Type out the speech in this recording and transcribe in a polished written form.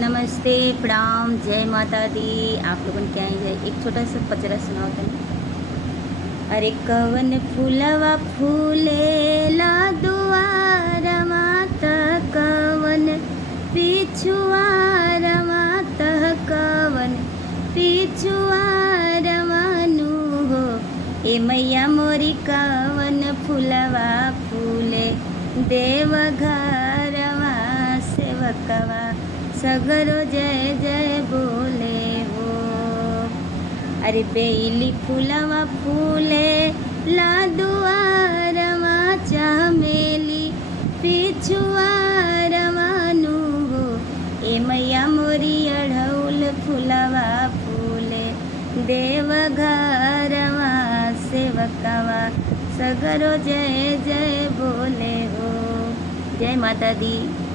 नमस्ते, प्रणाम, जय माता दी। आप लोगन क्या है एक छोटा सा पचरा सुनाओ तनी। अरे कवन फूलवा फूलेला दुआर माता, कवन पिछुआर माता, कवन पिछुआर मानु हो। ए मैया मोरी कवन फूलवा फूले देव घरवा, सेवकवा सगरो जय जय बोले हो। अरे बेली फूलवा फूले ला दुआरवा, चमेली पिछुआर मानु हो। ए मैया मोरी अढ़ौल फूलवा फूले देव घरवा, सेवकवा सगरो जय जय बोले हो। जय माता दी।